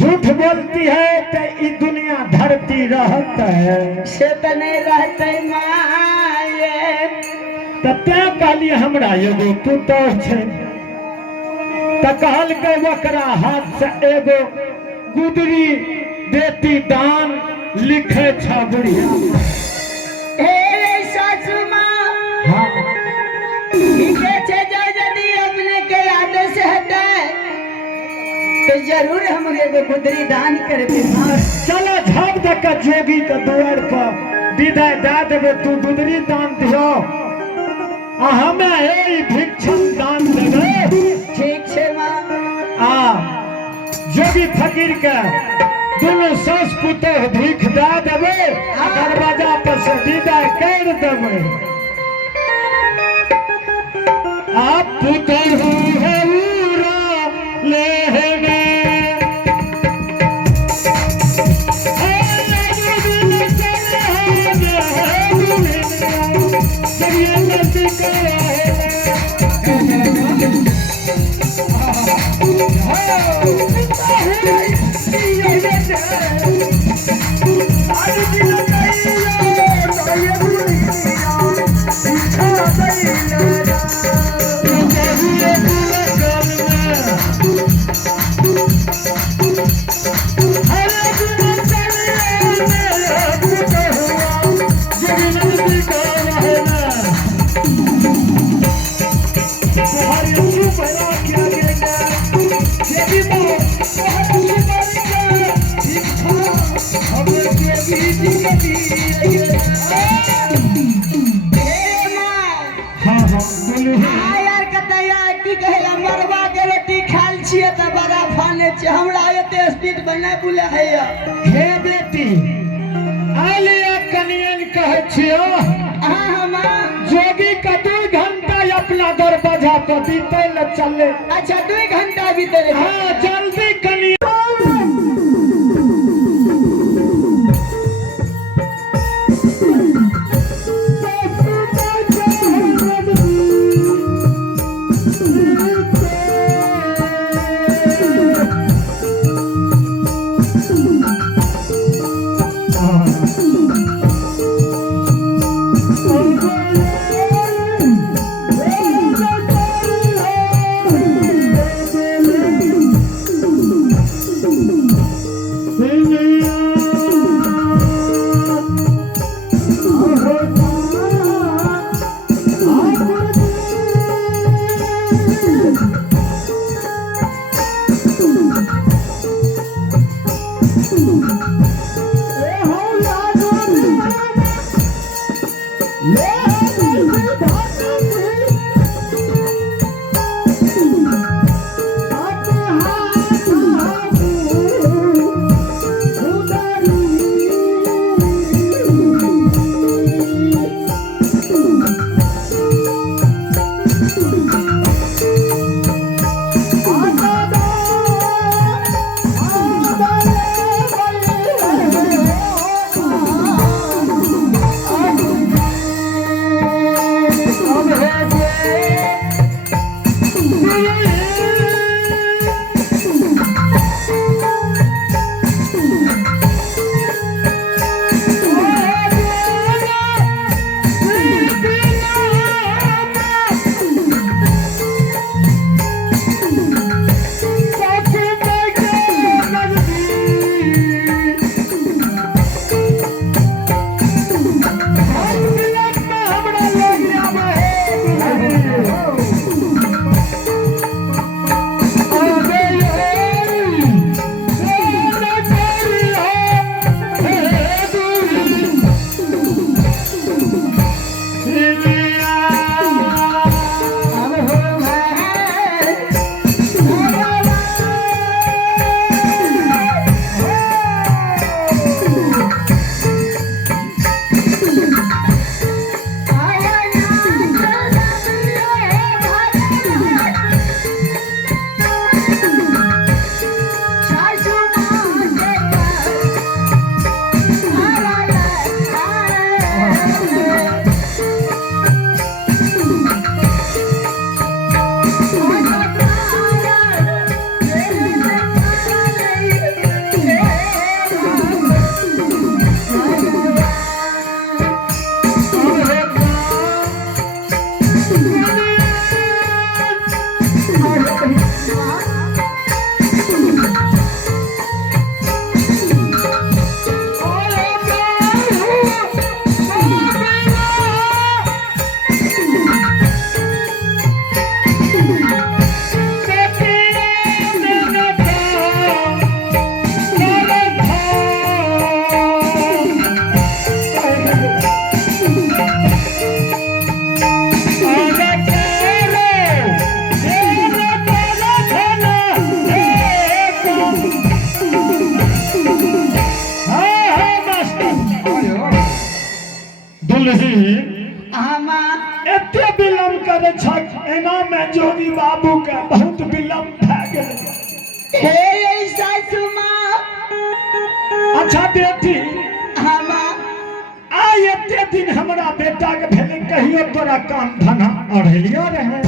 झूठ बोलती है तो ये दुनिया धरती रहता है से तो नहीं रहते माये तो क्या कहलिए हमरा एगो पुतौह छे तो कहल के ओकरा हाथ से एगो गुदरी देती दान लिखे छ बुढ़िया ए सासू माँ हाँ लिखे छे जो यदि अपने के आदेश हटाए तो जरूर हम एगो गुदरी दान करबे। चलो झाप दक जोगी के द्वार पर विदाई दे देवे तू गुदरी दान दियो आ हमें ए भिक्षण दान देवे। ठीक छे माँ। जोगी फकीर के दोनों सास पुतौह भीख दे देवे दरवाजा पर से विदाई कर देवे। आप पुतौह है उरा ले हमरा एते स्पीड बना बुला है हे बेटी आलिया कनियन कहे छियो जोगी का 2 घंटा अपना दरवाजा पर बीते ल चले। अच्छा 2 घंटा बीते। हाँ जल्दी कनियन Yeah. दुल्ही आमा एते विलम्ब करे छक एना में जोगी बाबू के बहुत विलम्ब भ गेल। हे सासू माँ अच्छा बेटी आमा आइ एते दिन हमरा बेटा के भेले कहियो तोरा काम धना अढ़लिया रहे।